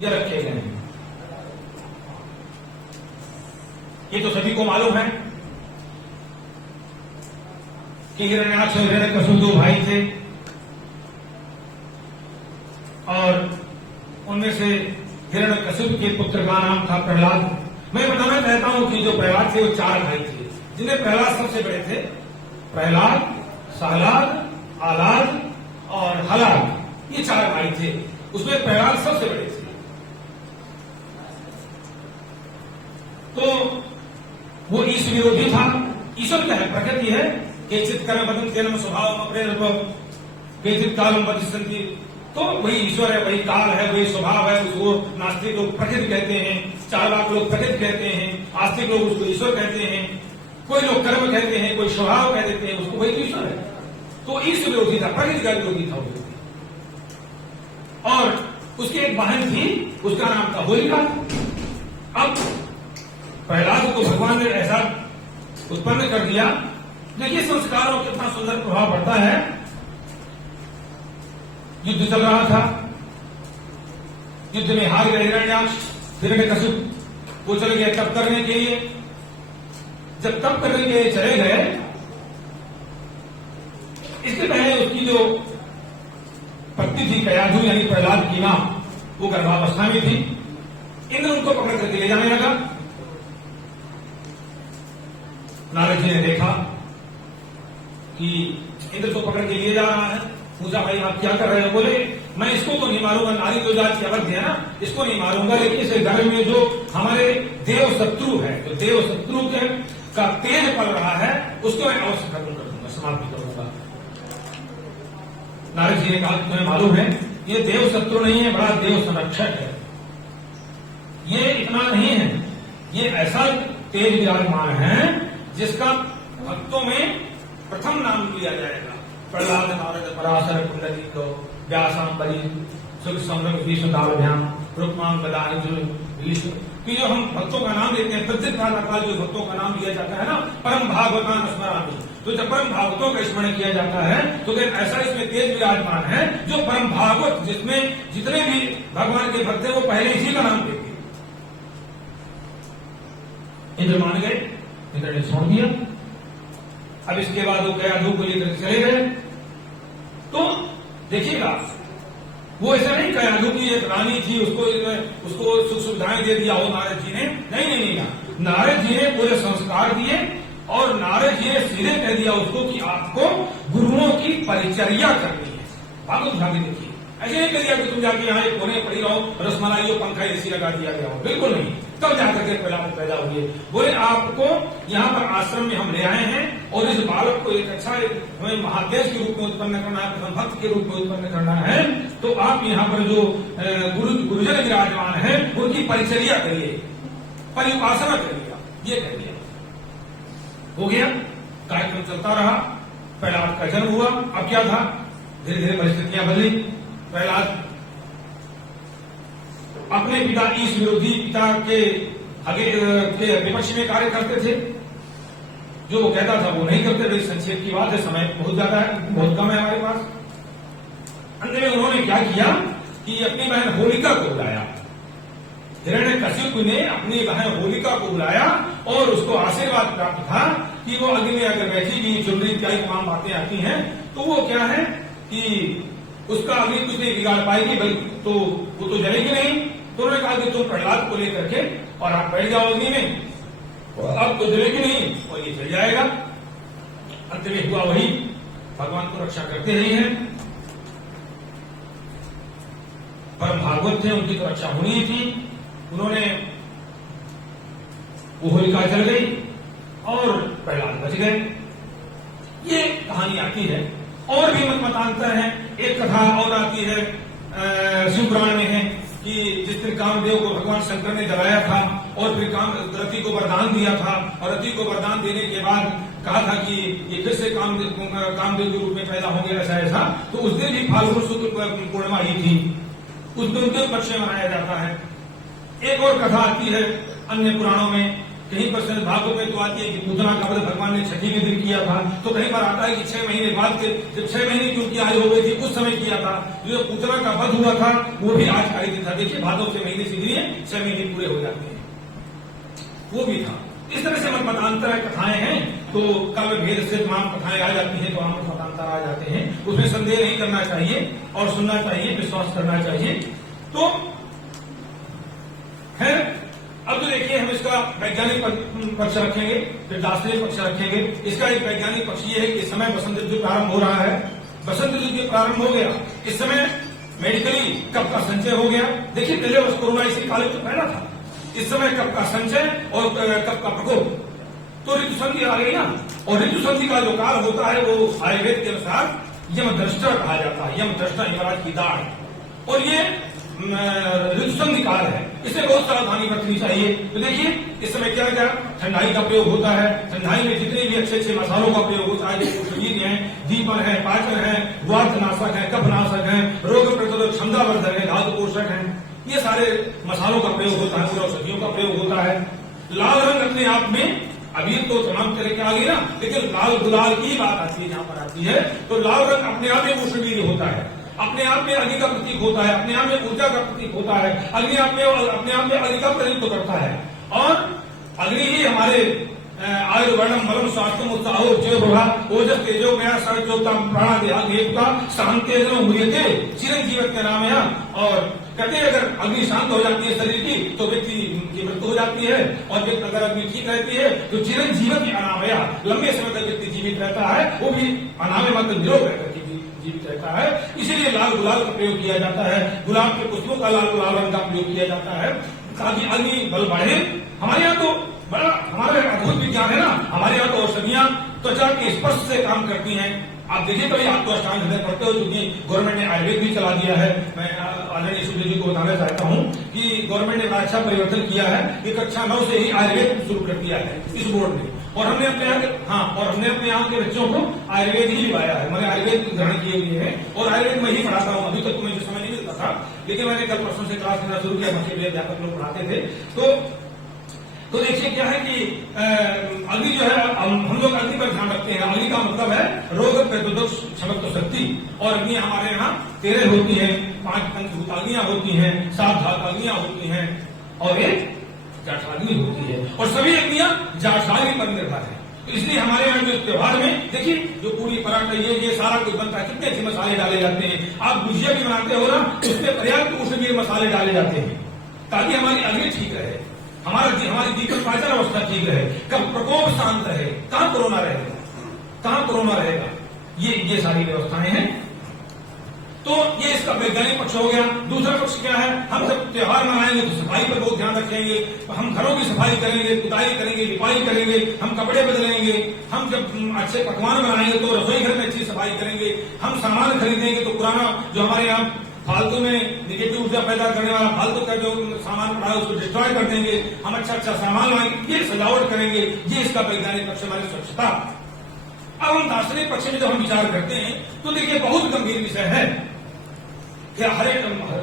ये रखे गए हैं। ये तो सभी को मालूम है कि हिरण्याक्ष और हिरण्यकशिपु दो भाई थे और उनमें से हिरण्यकशिपु के पुत्र का नाम था प्रहलाद। मैं बताना चाहता हूं कि जो प्रहलाद थे वो चार भाई थे, जिनमें प्रहलाद सबसे बड़े थे। प्रहलाद, सहलाद, आलाद और हलाद, ये चार भाई थे। उसमें प्रहलाद सबसे बड़े थे। तो वो ईश विरोधी था। ईश्वर क्या है? प्रकृति है। केचित कर्म बदन तेनम स्वभाव प्रेरक केचित कालम बदिष्यन्ति। तो वही ईश्वर है, वही काल है, वही स्वभाव है। उसको नास्तिक लोग प्रकृति कहते हैं, चार्वाक लोग प्रकृति कहते हैं, आस्तिक लोग उसको ईश्वर कहते हैं, कोई लोग कर्म कहते हैं, कोई स्वभाव कह देते हैं, उसको वही तो ईश्वर है। तो ईश विरोधी था, प्रकृति का विरोधी था वो। और उसकी एक बहन थी, उसका नाम था होलिका। अब प्रहलाद को भगवान ने ऐसा उत्पन्न कर दिया। देखिए संस्कारों का कितना सुंदर प्रभाव पड़ता है। युद्ध चल रहा था, युद्ध में हार गए हिरण्याक्ष, हिरण्यकशिपु वो चले गए तप करने के लिए। जब तप करने के लिए चले गए, इसके पहले उसकी जो पत्नी थी कयाधु यानी प्रहलाद की मां, वो गर्भावस्था में थी। इंद्र उनको पकड़ करके ले जाने लगा। नारद जी ने देखा कि इंद्र को पकड़ के लिए जा रहा है। पूछा भाई आप क्या कर रहे हो? बोले मैं इसको तो नहीं मारूंगा, नारी तो जाति अवध है ना, इसको नहीं मारूंगा, लेकिन इस घर में जो हमारे देव शत्रु है, जो देव शत्रु के का तेज पल रहा है, उसको मैं अवश्य खत्म कर दूंगा, समाप्त कर दूंगा। नारद जी ने कहा तुम्हें मालूम है ये देव शत्रु नहीं है, बड़ा देव संरक्षक है। ये इतना नहीं है, ये ऐसा तेज विराजमान है जिसका भक्तों में प्रथम नाम लिया जाएगा। प्रहलाद, नारद, पराशर, पुंडरीक, व्यासांबरी, सुख संग्रम विष्णुदाभ्याम, रुक्मांग बदानी, कि जो हम भक्तों का नाम लेते हैं, प्रत्येक काल जो भक्तों का नाम लिया जाता है ना, परम भागवतान स्मरामि, तो जब परम भागवतों का स्मरण किया जाता है तो ऐसा इसमें तेज विराजमान है जो परम भागवत, जिसमें जितने भी भगवान के भक्त हैं वो पहले इसी का नाम लेते हैं। इंद्र मान गए, इंद्र ने छोड़ दिया। अब इसके बाद वो कयाधु को लेकर चले गए। तो देखिएगा वो ऐसा नहीं कयाधु की एक रानी थी, उसको सुख सुविधाएं दे दिया हो नारद जी ने। नहीं, नारद जी ने पूरे संस्कार दिए और नारद जी ने सीधे कह दिया उसको कि आपको गुरुओं की परिचर्या करनी है। बात ध्यान में देखिए, ऐसे नहीं कह दिया कि तुम जाके यहाँ एक कोने पड़ी रहो, रसमलाई हो, पंखा एसी लगा दिया गया हो, बिल्कुल नहीं। तब जाकर के प्रहलाद पैदा हुए। बोले आपको यहाँ पर आश्रम में हम ले आए हैं और इस बालक को एक अच्छा हमें महादेश के रूप में उत्पन्न करना है, प्रथम भक्त के रूप में उत्पन्न करना है। तो आप यहाँ पर जो गुरुजन विराजमान है उनकी परिचर्या करिए, परिउपासना करिए, ये कह दिया। हो गया, कार्यक्रम चलता रहा, प्रहलाद का जन्म हुआ। अब क्या था, धीरे धीरे परिस्थितियां बदली। प्रहलाद अपने पिता ईश विरोधी पिता के विपक्ष में कार्य करते थे। जो वो कहता था वो नहीं करते थे। संक्षेप की बात है, समय बहुत ज्यादा है, बहुत कम है हमारे पास। अंत में उन्होंने क्या किया कि अपनी बहन होलिका को बुलाया। हिरण्यकशिपु ने अपनी बहन होलिका को बुलाया और उसको आशीर्वाद प्राप्त था कि वो अग्नि में अगर बैठेगी, चुनरी इत्यादि तमाम बातें आती हैं, तो वो क्या है कि उसका अग्नि कुछ नहीं बिगाड़ पाएगी, तो वो तो जलेगी नहीं। तो उन्होंने कहा कि तुम प्रहलाद को लेकर के और आप बैठ जाओ अग्नि में, अब तो जलेगी नहीं और ये जल जाएगा। अंत में हुआ वही, भगवान को रक्षा करते नहीं है। परम भागवत थे, उनकी तो रक्षा होनी ही थी। उन्होंने वो होलिका जल गई और प्रहलाद बच गए। ये कहानी आती है। और भी मतांतर है। एक कथा और आती है शिव पुराण में है कि जिस दिन कामदेव को भगवान शंकर ने जलाया था और फिर रति को वरदान दिया था, और रति को वरदान देने के बाद कहा था कि ये फिर से कामदेव के रूप में पैदा होंगे, ऐसा। तो उस दिन भी फाल्गुन शुक्ल पूर्णिमा ही थी, उस दिन उनके पक्ष में मनाया जाता है। एक और कथा आती है अन्य पुराणों में कहीं पर भागवत में तो आती है कि पूतना का वध भगवान ने छठी के दिन किया था, तो कहीं पर आता है कि 6 महीने बाद के, जब 6 महीने की उनकी आयु हो गई थी उस समय किया था। जो पूतना का वध हुआ था वो भी आज का ही दिन था। देखिए भादव से महीने से लिए 6 महीने पूरे हो जाते हैं, वो भी था। इस तरह से मतांतर कथाएं हैं, तो काव्य भेद से तमाम कथाएं आ जाती हैं, तो हम मतांतर आ जाते हैं, उसमें संदेह नहीं करना चाहिए और सुनना चाहिए, विश्वास करना चाहिए। तो है अब तो देखिए हम इसका वैज्ञानिक पक्ष रखेंगे, फिर दार्शनिक पक्ष रखेंगे। इसका एक वैज्ञानिक पक्ष ये है कि इस समय बसंत ऋतु प्रारंभ हो रहा है, बसंत ऋतु प्रारंभ हो गया, इस समय मेडिकली कब का संचय हो गया। देखिए पहले वर्ष कोरोना इसी काल में पहला था, इस समय कब का संचय और कब का प्रकोप, तो ऋतु संधि आ गई ना। और ऋतु संधि का जो काल होता है वो आयुर्वेद के अनुसार यम दृष्टा कहा जाता है, यम दृष्टा यमराज की दाढ़, और ये ऋतु संधि काल है, इसमें बहुत सावधानी बरतनी चाहिए। तो देखिए इस समय क्या क्या ठंडाई का प्रयोग होता है, ठंडाई में जितने भी अच्छे अच्छे मसालों का प्रयोग होता है, जैसे औषधि है, दीपन है, पाचन है, वातनाशक है, कफनाशक है, रोग प्रतिरोधक क्षमता वर्धक है, धातु पोषक है, ये सारे मसालों का प्रयोग होता है, औषधियों का प्रयोग होता है। लाल रंग अपने आप में अभी तो तमाम तरह के आ गई ना, लेकिन लाल गुलाल की बात आती है, यहाँ पर आती है, तो लाल रंग अपने आप में उष्णवीर्य होता है, अपने आप में अग्नि का प्रतीक होता है, अपने आप में ऊर्जा का प्रतीक होता है, अग्नि अपने आप में अग्नि का प्रतिनिधित्व करता है। और अग्नि ही हमारे आयुर्वर्णम बलम स्वास्थ्य उत्साहो जय प्रभा ओजस तेजो गया सर्वोत्तम प्राणा देहा शांति मुझे चिरंजीवत के नाम है। और कहते हैं अगर अग्नि शांत हो जाती है शरीर की तो व्यक्ति की मृत्यु हो जाती है, और व्यक्ति अगर अग्नि ठीक रहती है तो चिरंजीवत की अनामया, लंबे समय तक व्यक्ति जीवित रहता है, वो भी अनामय मतलब निरोग रहकर जीवित रहता है। इसीलिए लाल गुलाल का प्रयोग किया जाता है, गुलाब के पुष्पों का लाल गुलाल रंग का प्रयोग किया जाता है ताकि अग्नि बल बढ़े। हमारे यहाँ तो बड़ा हमारे अद्भुत विज्ञान है ना, हमारे यहाँ तो औषधियां त्वचा के स्पर्श से काम करती हैं। आप देखिए कभी आप तो अष्टांग हृदय पढ़ते हो, क्योंकि गवर्नमेंट ने आयुर्वेद भी चला दिया है। मैं आदरणीय सूर्य जी को बताना चाहता हूँ कि गवर्नमेंट ने बड़ा अच्छा परिवर्तन किया है कि कक्षा 9 से ही आयुर्वेद शुरू कर दिया है इस बोर्ड ने, और हमने अपने यहाँ के बच्चों को आयुर्वेद ही लिवाया है, मैंने आयुर्वेद ग्रहण किए हुए हैं और आयुर्वेद में ही पढ़ाता हूँ। अभी तक तो मुझे समय नहीं मिलता था, लेकिन मैंने कल परसों से क्लास लेना शुरू किया, बच्चे अध्यापक लोग पढ़ाते थे। तो देखिए क्या है कि अग्नि जो है हम लोग अग्नि पर ध्यान रखते हैं। अग्नि का मतलब है रोग प्रतिरोधक क्षमता शक्ति, और अग्नि हमारे यहाँ 13 होती है, 5 पंचभूत अग्नियां होती हैं, 7 धातु अग्नियां होती हैं और एक जाठराग्नि होती है, और सभी अग्नियां जाठराग्नि पर निर्भर है। तो इसलिए हमारे यहाँ जो त्योहार में देखिए जो पूरी पराठा ये सारा कुछ बनता है, कितने अच्छे मसाले डाले जाते हैं। आप गुजिया भी बनाते हो ना, उसमें पर्याप्त उसमें मसाले डाले जाते हैं ताकि हमारी अग्नि ठीक रहे, हमारी दीपक पाचन अवस्था ठीक रहे, कब प्रकोप शांत रहे, कहाँ कोरोना रहेगा, ये सारी व्यवस्थाएं हैं। तो ये इसका वैज्ञानिक पक्ष हो गया। दूसरा पक्ष क्या है, हम जब त्योहार मनाएंगे तो सफाई पर बहुत ध्यान रखेंगे, हम घरों की सफाई करेंगे, कुदाई करेंगे, लिपाई करेंगे, हम कपड़े बदलेंगे, हम जब अच्छे पकवान बनाएंगे तो रसोई घर में अच्छी सफाई करेंगे, हम सामान खरीदेंगे तो पुराना जो हमारे यहाँ फालतू में निगेटिव ऊर्जा पैदा करने वाला फालतू का जो सामान पड़ा है उसको डिस्ट्रॉय कर देंगे, हम अच्छा सामान लाएंगे, ये सजावट करेंगे, ये इसका वैज्ञानिक पक्ष हमारी स्वच्छता। अब हम दार्शनिक पक्ष में जब हम विचार करते हैं तो देखिए बहुत गंभीर विषय है कि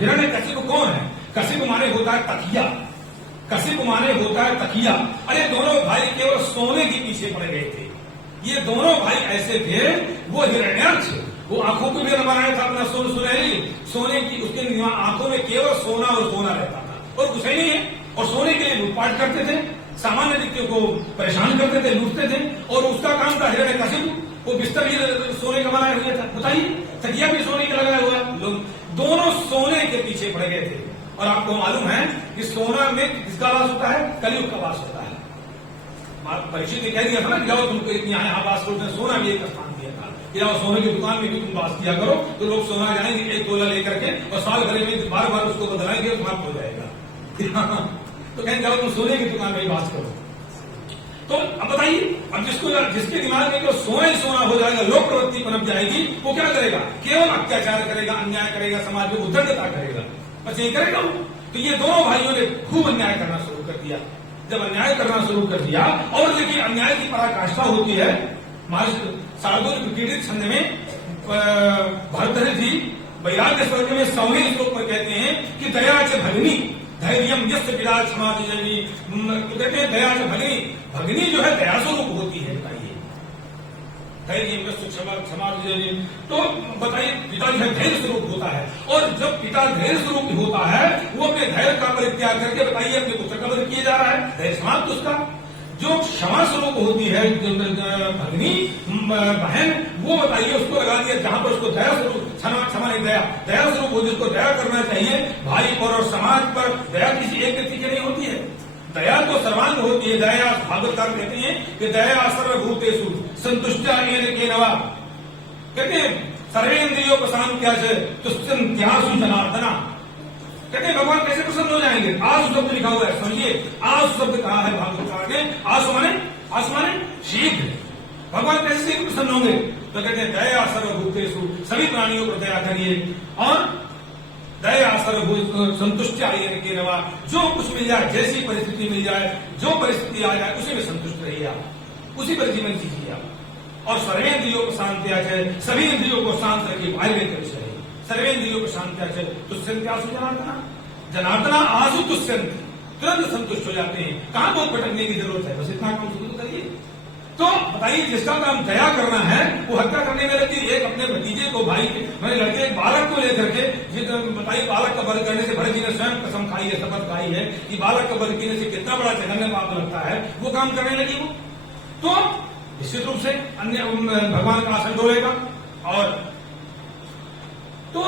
हिरण्य कशिपु कौन है। कशिपु माने होता है तकिया, कशिपु माने होता है तकिया। अरे दोनों भाई केवल सोने के पीछे पड़ गए थे, ये दोनों भाई ऐसे थे, वो हिरण्याक्ष वो आंखों को भी बनाया था अपना सुनहरी, सोने की उसके आंखों में केवल सोना और सोना रहता था और कुछ ही नहीं है, और सोने के लिए लूटपाट करते थे, सामान्य व्यक्तियों को परेशान करते थे, लूटते थे, और उसका काम था हिरण्यकशिपु, वो बिस्तर भी सोने का बनाया हुआ था, बताइए तकिया भी सोने का लगाया हुआ है। लोग दोनों सोने के पीछे पड़ गए थे। और आपको मालूम है कि सोना में किसका वास होता है, कलयुग का वास होता है। परीक्षित ने कह दिया था ना, जाओ तुमको यहाँ वास करते हैं, सोना भी एक स्थान दिया था, जाओ सोने की दुकान में भी तुम वास किया करो, तो लोग सोना जाएंगे 1 तोला लेकर के, और साल भर में बार बार उसको बदलाएंगे, समाप्त हो जाएगा। तो कहें जाओ तुम सोने की दुकान में वास करो। तो अब बताइए, अब जिसके दिमाग में जो सोना हो जाएगा, लोक प्रवृत्ति पनप जाएगी, वो क्या करेगा, केवल अत्याचार करेगा, अन्याय करेगा, समाज में उद्धटता करेगा, बस ये करेगा वो। तो ये दोनों भाइयों ने खूब अन्याय करना शुरू कर दिया। जब अन्याय करना शुरू कर दिया, और देखिए अन्याय की पराकाष्ठा होती है शार्दूल क्रीडित छंद में भरतहरि जी वैराग्य स्वर्ग में 100वें श्लोक पर कहते हैं कि दया च भगिनी धैर्य धैर्यम यस्य पिता क्षमा जयनी, तो कहते हैं दया से भगनी, भगनी जो है दया स्वरूप होती है। बताइए धैर्यम यस्य क्षमा जयनी, तो बताइए पिता जो है धैर्य स्वरूप होता है, और जब पिता धैर्य स्वरूप होता है वो अपने धैर्य का परित्याग करके बताइए अपने पुत्र का वध किए जा रहा है, धैर्य समाप्त उसका। जो क्षमा स्वरूप होती है भगनी बहन, वो बताइए उसको लगा दिया जहां पर उसको दया स्वरूप, क्षमा नहीं दया स्वरूप होती है, उसको दया करना चाहिए भाई पर और समाज पर। दया किसी एक व्यक्ति की नहीं होती है, दया तो सर्वांग होती है। दया भागवतकार कहते हैं कि दया सर्वभूतेषु संतुष्टा येन केनवा, कहते हैं सर्वेन्द्रियोपशांत्या च तुष्यन्त्यासु जनार्दना, कहते हैं भगवान कैसे प्रसन्न हो जाएंगे। आसु शब्द लिखा हुआ है, समझिए आसु शब्द कहा है भागवतकार ने, आसु माने शीघ्र, भगवान कैसे शीघ्र प्रसन्न होंगे, तो कहते हैं दया सर्वभूतेषु, सभी प्राणियों पर दया करिए, और दया सर्वभूत संतुष्ट आइए के नवा, जो कुछ मिल जाए, जैसी परिस्थिति मिल जाए, जो परिस्थिति आ जाए उसी में संतुष्ट रहिए आप, उसी पर जीवन जीजिए आप। और सर्वेन्द्रियों को शांति आ जाए, सभी इंद्रियों को शांत रखिए, आयुर्वेद का सर्वेन्द्रियों को शांति आ जाए, तुष्यंत आसु जनार्दना, जनार्दना आसु तुष्यंत, तुरंत संतुष्ट हो जाते हैं। कहां बहुत भटकने की जरूरत है, बस इतना काम शुरू करिए। तो बताइए जिसका काम दया करना है वो हत्या करने में लगी, एक अपने भतीजे को, भाई मेरे लड़के बालक को लेकर के, बताइए बालक का वध करने से भरत जी ने स्वयं कसम खाई है, शपथ खाई है कि बालक का वध करने से कितना बड़ा जघन्य पाप लगता है, वो काम करने लगी वो। तो निश्चित रूप से अन्य भगवान का आसन डोलेगा, और तो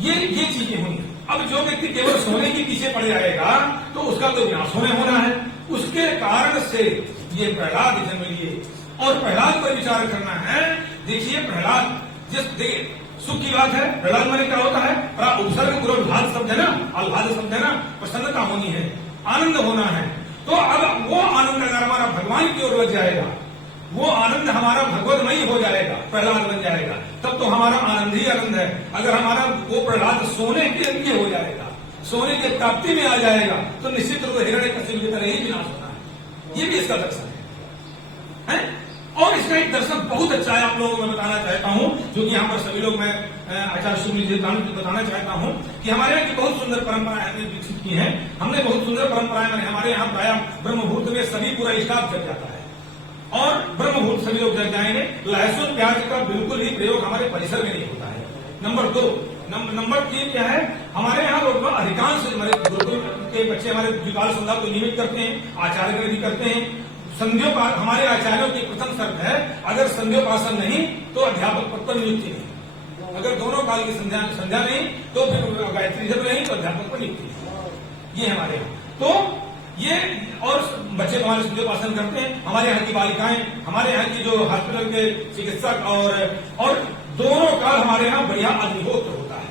ये चीजें हुई। अब जो व्यक्ति केवल सोने के पीछे पड़ जाएगा तो उसका तो विनाश होना है, उसके कारण से ये प्रहलाद जन्म लिए, और प्रहलाद पर विचार करना है। देखिए प्रहलाद, देखिए सुख की बात है, प्रहलाद माने क्या होता है, उपसर्ग पूर्व आह्लाद शब्द है ना, आह्लाद शब्द है ना, प्रसन्नता होनी है, आनंद होना है। तो अब वो आनंद अगर हमारा भगवान की ओर लग जाएगा, वो आनंद हमारा भगवतमयी हो जाएगा, प्रहलाद बन जाएगा, तब तो हमारा आनंद ही आनंद है। अगर हमारा वो प्रहलाद सोने के लिए हो जाएगा, सोने के प्राप्ति में आ जाएगा, तो निश्चित रूप से हिरण्यकशिपु की तरह ही विनाश होना है। ये भी इसका दर्शन है? और इसका एक दर्शन बहुत अच्छा है, आप लोगों को मैं बताना चाहता हूं, जो कि यहाँ पर सभी लोग, मैं आचार्य शुक्ल जी बताना चाहता हूं कि हमारे यहाँ की बहुत सुंदर परंपराएं हमने विकसित की हैं। हमने बहुत सुंदर परंपराएं, हमारे यहाँ प्राय ब्रह्ममुहूर्त में सभी पूरा स्टाफ जग जाता है, और ब्रह्ममुहूर्त सभी लोग जग जाएंगे। लहसुन प्याज का बिल्कुल ही प्रयोग हमारे परिसर में नहीं होता है। नंबर 2, नंबर 3 क्या है, हमारे यहाँ लोग अधिकांश हमारे गुरुकुल के बच्चे हमारे विकाल संध्या को नियमित करते हैं, आचार्य भी करते हैं। संध्योपासन हमारे आचार्यों की प्रथम शर्त है, अगर संध्योपासन नहीं तो अध्यापक पद पर नियुक्ति नहीं। अगर दोनों काल की संध्या नहीं तो फिर गायत्री जब नहीं तो अध्यापक पर नियुक्ति नहीं। ये हमारे यहाँ तो ये, और बच्चे तो हमारे संध्योपासन करते हैं। हमारे यहाँ की बालिकाएं, हमारे यहाँ की जो हॉस्पिटल के चिकित्सक, और दोनों काल हमारे यहाँ बढ़िया अग्निहोत्र होता है,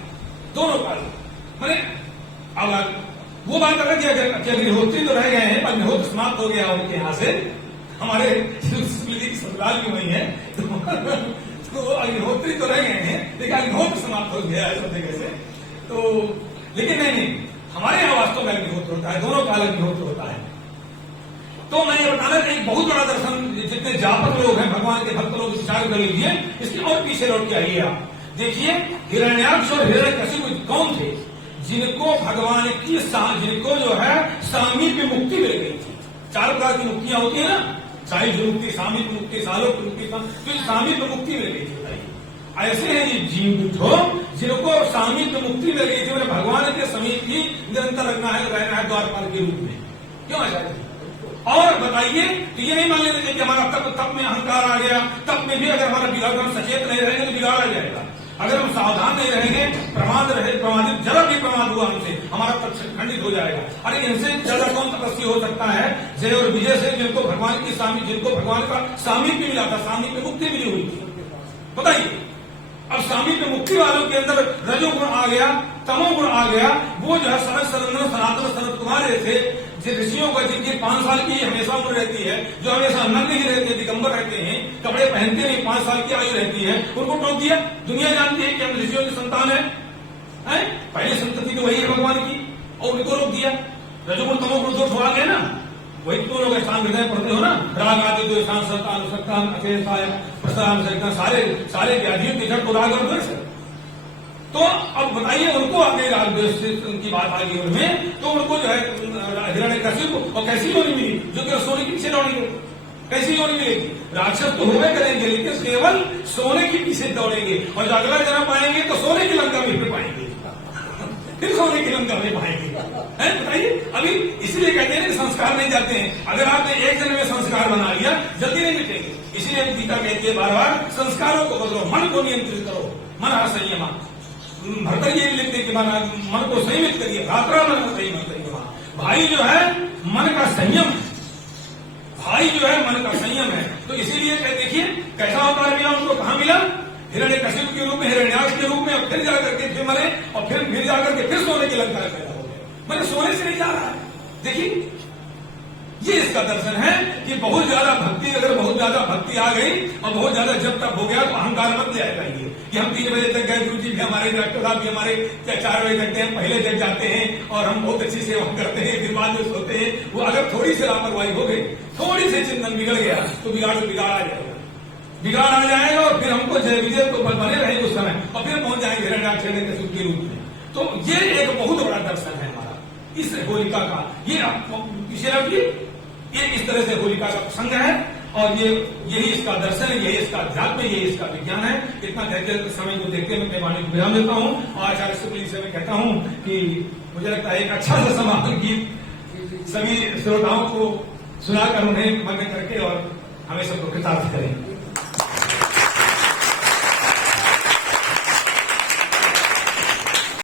दोनों काल। मैंने अब वो बात अलग है कि अग्निहोत्री तो रह गए हैं, अग्निहोत्र समाप्त हो गया उनके यहाँ से, हमारे ससुराल भी वही है, तो अग्निहोत्री तो रह गए हैं, लेकिन अग्निहोत्र समाप्त हो गया है सब जगह से। तो लेकिन नहीं, हमारे यहाँ वास्तव में अग्निहोत्र होता है, दोनों काल अग्निहोत्र होता है। तो मैं ये बताना एक बहुत बड़ा दर्शन, जितने जापक लोग हैं, भगवान के भक्त लोग विचार कर लीजिए, इसके और पीछे लौट के आइए आप। देखिए हिरण्याक्ष और हिरण्यकशिपु कौन थे, जिनको भगवान की जिनको जो है सामीप्य मुक्ति मिल गई थी। 4 प्रकार की मुक्तियां होती है ना, सायुज्य मुक्ति, सामीप्य मुक्ति, सालोक मुक्ति, तो सामीप्य मुक्ति मिल गई थी। ऐसे हैं ये जीव जो जिनको सामीप्य मुक्ति मिल गई थी, मैंने भगवान के समीप ही निरंतर रहना है द्वारपाल के रूप में। क्यों आचार्य? और बताइए तो ये नहीं मान लेना चाहिए कि हमारा तप में अहंकार आ गया, तप में भी अगर हमारा बिगाड़, हम सचेत नहीं रहेंगे तो बिगाड़ा जाएगा। अगर हम सावधान नहीं रहेंगे, प्रमादित जरा भी प्रमाद हुआ हमसे, हमारा तप खंडित हो जाएगा। अरे इनसे ज्यादा कौन तपस्वी हो सकता है जय और विजय से, जिनको भगवान की जिनको भगवान का सामीप्य मिला था, सामीप्य मुक्ति मिली हुई थी। बताइए अब सामीप्य मुक्ति वालों के अंदर रजोगुण आ गया, तमोगुण आ गया, वो जो है सनातन सनत कुमार थे, जिन ऋषियों का जिनकी 5 साल की हमेशा उम्र रहती है, जो हमेशा नग्न ही रहते हैं, दिगंबर रहते हैं, कपड़े पहनते नहीं, 5 साल की आयु रहती है, उनको टोक दिया। दुनिया जानती है कि हम ऋषियों की संतान है? पहली संतति तो वही है भगवान की, और उनको रोक दिया। रजोगुण तमोगुण दोष आ गए ना, वही तुम लोग स्थान हृदय पढ़ते हो ना, राग आदि दो स्थान सारे व्याधियों के जड़ को राग और द्वेष। तो अब बताइए उनको आगे राग द्वेष की बात आ गई उनमें, तो उनको जो है हिरण्यकशिपु को कैसी योनि मिली जो केवल सोने के पीछे दौड़ेंगे? कैसी योनि मिलेगी? राक्षस तो होवे करेंगे लेकिन केवल सोने के पीछे दौड़ेंगे और जो अगला जन्म पाएंगे तो सोने की लंका में फिर पाएंगे, फिर सोने की लंका में पाएंगे। है बताइए, अभी इसलिए कहते हैं संस्कार नहीं जाते हैं। अगर आपने एक जन्म में संस्कार बना लिया जल्दी नहीं मिटेंगे। इसीलिए गीता कहती है बार बार संस्कारों को बदलो, मन को नियंत्रित करो, मन संयमा। भरतर ये लिखते कि मन को संयमित करिए, भ्रातरा मन को संयमा। भाई जो है मन का संयम, भाई जो है मन का संयम है। तो इसीलिए देखिए कैसा अवतार मिला उनको, कहां मिला? हिरण्यकशिपु के रूप में, हिरण्याक्ष के रूप में, और फिर जाकर के फिर मरे और फिर जाकर के फिर सोने की लंका में पैदा हो गए। मैंने सोने से नहीं जा रहा है। देखिए ये इसका दर्शन है कि बहुत ज्यादा भक्ति, अगर बहुत ज्यादा भक्ति आ गई और बहुत ज्यादा जब तक हो गया तो अहंकार मत ले आएगा ये कि हम 3 बजे तक गए, गुरु जी भी हमारे, डॉक्टर साहब भी हमारे 4 बजे तक हम पहले जग जाते हैं और हम बहुत अच्छी सेवा करते हैं, फिर बाद में सोते हैं। वो अगर थोड़ी सी लापरवाही हो गई, थोड़ी सी चिंतन बिगड़ गया तो बिगाड़ आ जाएगा, बिगाड़ आ जाएगा और फिर हमको जय विजय तो बने रहेंगे उस समय और फिर पहुंच जाएंगे हिरण्याक्ष हिरण्यकशिपु के रूप में। तो ये एक बहुत बड़ा दर्शन है हमारा इस होलिका का। ये आपको इसे रखिए, ये इस तरह से होलिका का प्रसंग है और यही इसका दर्शन है, यही इसका अध्यात्म, यही इसका विज्ञान है। इतना कहते समय को देखते मैं अपने वाणी को विराम देता हूँ और आचार्य शुक्ल से मैं कहता हूँ कि मुझे लगता है एक अच्छा सा समापन गीत सभी श्रोताओं को सुनाकर उन्हें मग्न करके और हमें सबको कृतार्थ करें।